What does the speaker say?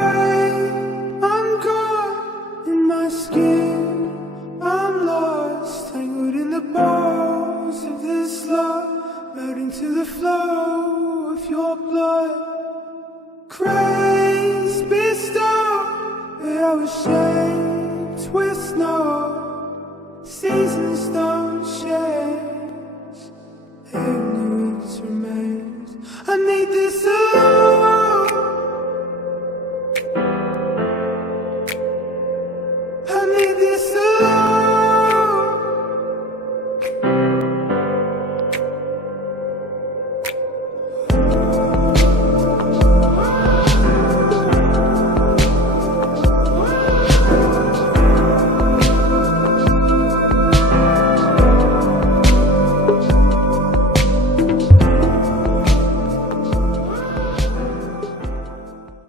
away. I'm caught in my skin. I'm lost, tangled in the bars of this love, melting to the flow of your blood. Crazy stone that I was